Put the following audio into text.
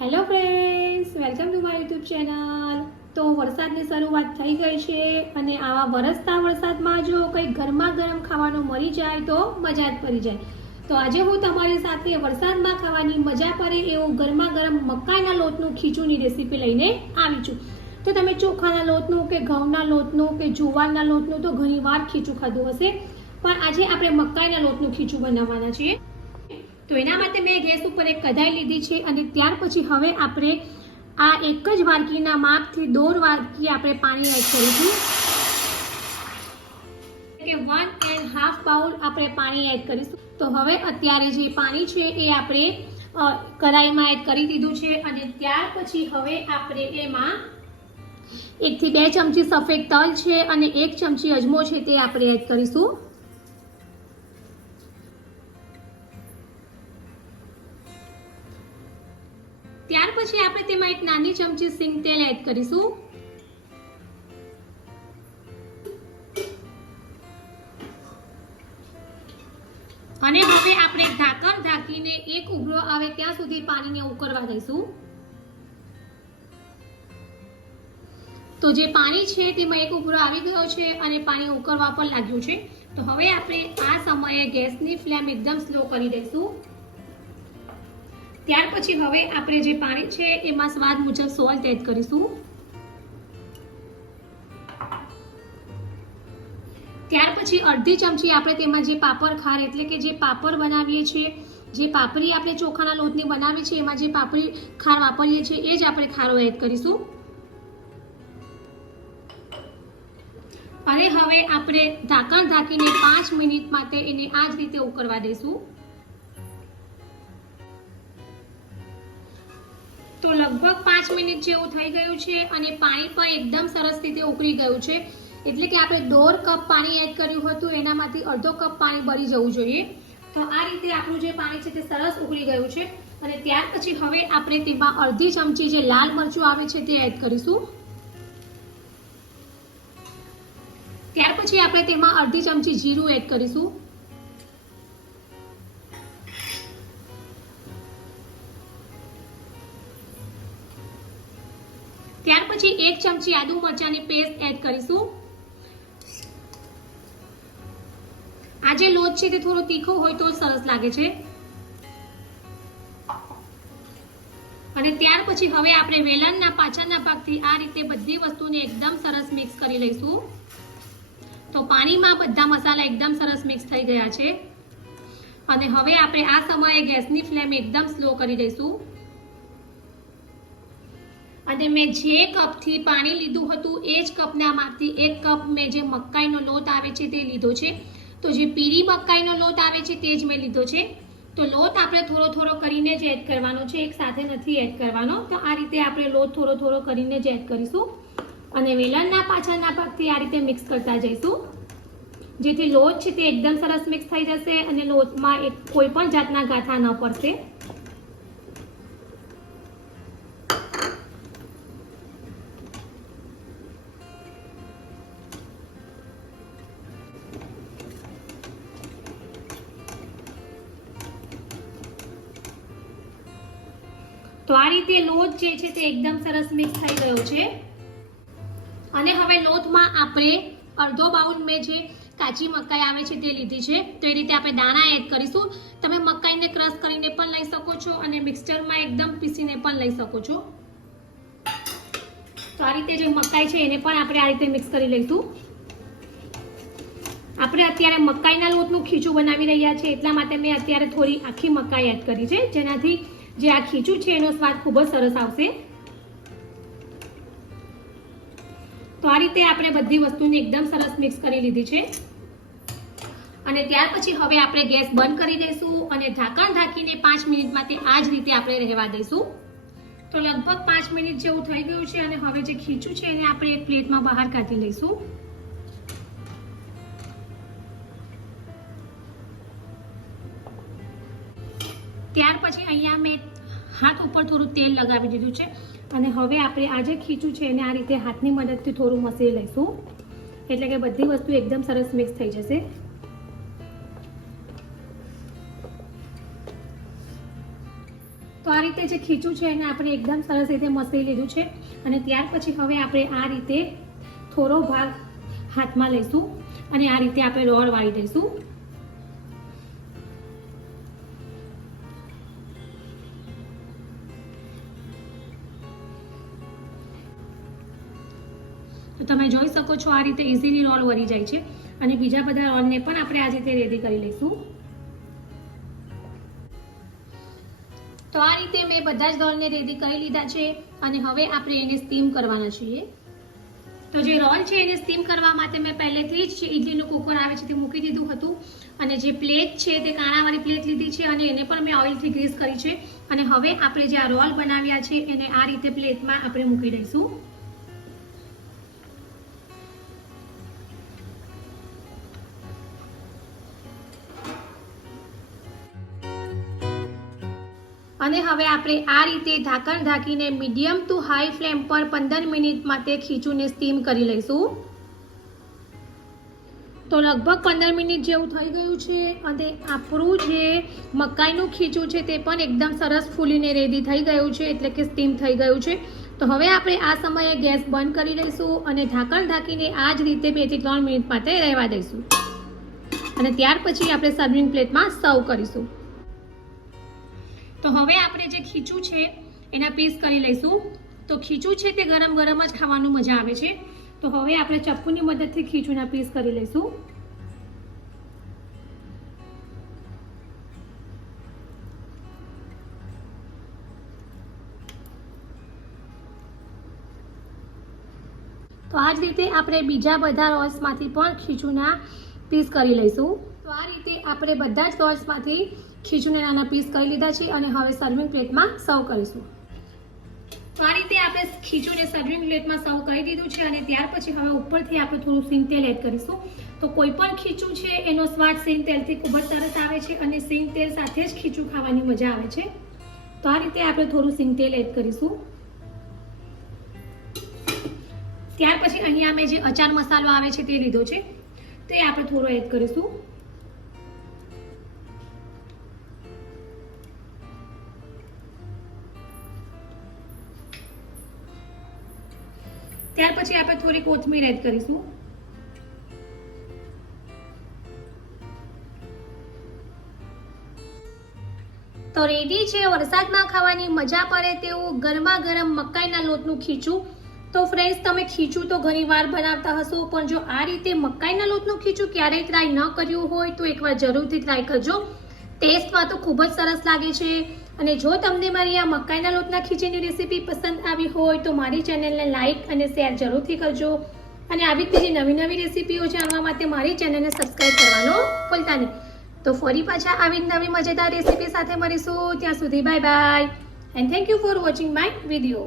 Hello friends, welcome to my YouTube channel. તો વરસાદની શરૂઆત થઈ ગઈ છે અને આવા વરસતા વરસાદમાં જો કંઈ ગરમા ગરમ ખાવાનું મળી જાય તો મજા જ પડી જાય. તો આજે હું તમારી સાથે વરસાદમાં ખાવાની મજા પડે એવું ગરમા ગરમ મકાઈના લોટનું ખીચુની રેસીપી લઈને આવી છું. તો તમે ચોખાના લોટનું કે ઘઉંના લોટનું કે જુવારના લોટનું તો ઘણીવાર ખીચું ખાધું હશે, પણ આજે આપણે મકાઈના લોટનું ખીચું બનાવવાના છીએ. તો એના માટે મેં ગેસ ઉપર એક કઢાઈ લીધી છે અને ત્યાર પછી હવે આપણે આ એક જ વાટકીના માપથી 1.5 વાટકી આપણે પાણી એડ કરીશું. કે 1.5 બાઉલ આપણે પાણી એડ કરીશું. તો હવે અત્યારે જે પાણી છે એ આપણે કઢાઈમાં એડ કરી દીધું છે અને ત્યાર પછી હવે આપણે એમાં 1 થી 2 ચમચી સફેદ તલ છે અને 1 ચમચી અજમો છે તે આપણે એડ કરીશું. ત્યાર પછી આપણે તેમાં 1 નાની ચમચી સિંગ તેલ એડ કરીશું. અને હવે આપણે ઢાંકણ ઢાંકીને એક ઉભરો આવે ત્યાં સુધી પાણીને ઉકળવા દઈશું. તો જે પાણી છે તેમાં એક ઉભરો આવી ગયો છે અને પાણી ઉકળવા પણ લાગ્યું છે. તો હવે આપણે આ સમયે ગેસની ફ્લેમ એકદમ સ્લો કરી દઈશું. ત્યાર પછી હવે આપણે જે પાણી છે એમાં સ્વાદ મુજબ સોલ્ટ એડ કરીશું. ત્યાર પછી અડધી ચમચી આપણે તેમાં જે પાપડ ખાર એટલે કે જે પાપડ બનાવીએ છીએ, જે પાપડી આપણે ચોખાના લોટની બનાવીએ છીએ એમાં જે પાપડી ખાર વાપરીએ છીએ એ જ આપણે ખારો એડ કરીશું. અને હવે આપણે ઢાંકણ ઢાંકીને 5 મિનિટ માટે એને આ જ રીતે ઉકળવા દઈશું. તો લગભગ 5 મિનિટ જેવું થઈ ગયું છે અને પાણી પણ એકદમ સરસ રીતે ઉકળી ગયું છે. એટલે કે આપણે 1.5 કપ પાણી એડ કર્યું હતું એનામાંથી અડધો કપ પાણી બળી જવું જોઈએ. તો આ રીતે આપણું જે પાણી છે તે સરસ ઉકળી ગયું છે. અને ત્યાર પછી હવે આપણે તેમાં અડધી ચમચી જે લાલ મરચું આવે છે તે એડ કરીશું. ત્યાર પછી આપણે તેમાં અડધી ચમચી જીરું એડ કરીશું. ત્યાર પછી 1 ચમચી આદુ મરચાંની પેસ્ટ એડ કરીશું. આ જે લોટ છે તે થોડો તીખો હોય તો સરસ લાગે છે. અને ત્યાર પછી હવે આપણે વેલણના પાછળના ભાગથી આ રીતે બધી વસ્તુને એકદમ સરસ મિક્સ કરી લઈશું. તો પાણીમાં બધા મસાલા એકદમ સરસ મિક્સ થઈ ગયા છે. અને હવે આપણે આ સમયે ગેસની ફ્લેમ એકદમ સ્લો કરી દઈશું. અને મેં જે કપથી પાણી લીધું હતું એ જ કપના માપથી 1 કપ મેં જે મકાઈનો લોટ આવે છે તે લીધો છે. તો જે પીળી મકાઈનો લોટ આવે છે તે જ મેં લીધો છે. તો લોટ આપણે થોડો થોડો કરીને જ એડ કરવાનો છે, એક સાથે નથી એડ કરવાનો. તો આ રીતે આપણે લોટ થોડો થોડો કરીને જ એડ કરીશું અને વેલણના પાછળના ભાગથી આ રીતે મિક્સ કરતા જઈશું, જેથી લોટ છે તે એકદમ સરસ મિક્સ થઈ જશે અને લોટમાં કોઈ પણ જાતના ગાંઠા ન પડશે. તો આ રીતે લોટ જે છે તે એકદમ સરસ મિક્સ થઈ ગયો છે. અને હવે લોટમાં આપણે અડધો બાઉલ મેં જે કાચી મકાઈ આવે છે તે લીધી છે. તો એ રીતે આપણે દાણા એડ કરીશું. તમે મકાઈને ક્રશ કરીને પણ લઈ શકો છો અને મિક્સચરમાં એકદમ પીસીને પણ લઈ શકો છો. તો આ રીતે જે મકાઈ છે એને પણ આપણે આ રીતે મિક્સ કરી લઈશું. આપણે અત્યારે મકાઈના લોટનું ખીચું બનાવી રહ્યા છીએ એટલા માટે મેં અત્યારે થોડી આખી મકાઈ એડ કરી છે, જેનાથી જે આ ખીચું છે એનો સ્વાદ ખૂબ જ સરસ આવશે. તો આ રીતે આપણે બધી વસ્તુને એકદમ સરસ મિક્સ કરી લીધી છે. અને ત્યાર પછી હવે આપણે ગેસ બંધ કરી દઈશું અને ઢાંકણ ઢાંકીને 5 મિનિટ માટે આ જ રીતે આપણે રહેવા દઈશું. તો લગભગ 5 મિનિટ જેવું થઈ ગયું છે અને હવે જે ખીચું છે એને આપણે એક પ્લેટમાં બહાર કાઢી લઈશું. ત્યાર પછી અહીંયા મેં હાથ ઉપર થોડું તેલ લગાવી દીધું છે અને હવે આપણે આ જે ખીચું છે એને આ રીતે હાથની મદદથી થોડું મસળી લઈશું, એટલે કે બધી વસ્તુ એકદમ સરસ મિક્સ થઈ જશે. તો તો આ રીતે જે ખીચું છે એને આપણે એકદમ સરસ રીતે મસળી લીધું છે અને ત્યાર પછી હવે આપણે આ રીતે થોડો ભાગ હાથમાં લઈશું અને આ રીતે આપણે રોલ વાળી દઈશું. તો તમે જોઈ શકો છો આ રીતે ઇઝીલી રોલ વળી જાય છે અને બીજા બધા રોલને પણ આપણે આ રીતે રેડી કરી લઈશું. તો આ રીતે મેં બધા જ રોલને રેડી કરી લીધા છે અને હવે આપણે એને સ્ટીમ કરવાના છીએ. તો જે રોલ છે એને સ્ટીમ કરવા માટે મેં પહેલેથી જ ઇડલીનું કુકર આવે છે તે મૂકી દીધું હતું અને જે પ્લેટ છે તે કાણાવાળી પ્લેટ લીધી છે અને એને પણ મેં ઓઇલથી ગ્રીસ કરી છે અને હવે આપણે જે આ રોલ બનાવ્યા છે એને આ રીતે પ્લેટમાં આપણે મૂકી દઈશું. અને હવે આપણે આ રીતે ઢાંકણ ઢાંકીને મીડિયમ ટુ હાઈ ફ્લેમ પર 15 મિનિટ માટે ખીચુને સ્ટીમ કરી લઈશું. તો લગભગ 15 મિનિટ જેવું થઈ ગયું છે અને આપણું જે મકાઈનું ખીચું છે તે પણ એકદમ સરસ ફૂલીને રેડી થઈ ગયું છે, એટલે કે સ્ટીમ થઈ ગયું છે. તો હવે આપણે આ સમયે ગેસ બંધ કરી દઈશું અને ઢાંકણ ઢાંકીને આ જ રીતે 2 થી 3 મિનિટ માટે રહેવા દઈશું અને ત્યાર પછી આપણે સર્વિંગ પ્લેટમાં સર્વ કરીશું. તો હવે આપણે જે ખીચું છે એના પીસ કરી લઈશું. તો ખીચું છે તે ગરમ ગરમ જ ખાવાનું મજા આવે છે. તો હવે આપણે ચપ્પુની મદદથી ખીચુંના પીસ કરી લઈશું. તો આ જ રીતે આપણે બીજા બધા રોલ્સમાંથી પણ ખીચુંના પીસ કરી લઈશું. તો આ રીતે આપણે બધા જ રોલ્સમાંથી ખીચુંના નાના પીસ કરી લીધા છે અને હવે સર્વિંગ પ્લેટમાં સર્વ કરીશું. તો આ રીતે આપણે ખીચુંને સર્વિંગ પ્લેટમાં સર્વ કરી દીધું છે અને ત્યાર પછી હવે ઉપરથી આપણે થોડું સિંગ તેલ એડ કરીશું. તો કોઈ પણ ખીચું છે એનો સ્વાદ સિંગ તેલથી ખૂબ જ સરસ આવે છે અને સિંગ તેલ સાથે જ ખીચું ખાવાની મજા આવે છે. તો આ રીતે આપણે થોડું સિંગ તેલ એડ કરીશું. ત્યાર પછી અહીંયા મેં જે અચાર મસાલો આવે છે તે લીધો છે તે આપણે થોડો એડ કરીશું. ત્યાર પછી આપણે થોડી કોથમીર એડ કરીશું. તો રેડી છે વરસાદમાં ખાવાની મજા પડે તેવું ગરમા ગરમ મકાઈના લોટનું ખીચું. તો ફ્રેન્ડ્સ, તમે ખીચું તો ઘણી વાર બનાવતા હશો, પણ જો આ રીતે મકાઈના લોટનું ખીચું ક્યારેય ટ્રાય ન કર્યું હોય તો એકવાર જરૂરથી ટ્રાય કરજો. ટેસ્ટમાં તો ખૂબ જ સરસ લાગે છે. અને જો તમને મારી આ મકાઈના લોટના ખીચડીની રેસીપી પસંદ આવી હોય તો મારી ચેનલને લાઇક અને શેર જરૂરથી કરજો અને આવી જ બીજી નવી નવી રેસીપીઓ જાણવા માટે મારી ચેનલને સબસ્ક્રાઈબ કરવાનું ભૂલતા નહીં. તો ફરી પાછા આવી નવી મજેદાર રેસીપી સાથે મળીશું. ત્યાં સુધી bye bye and thank you for watching my video.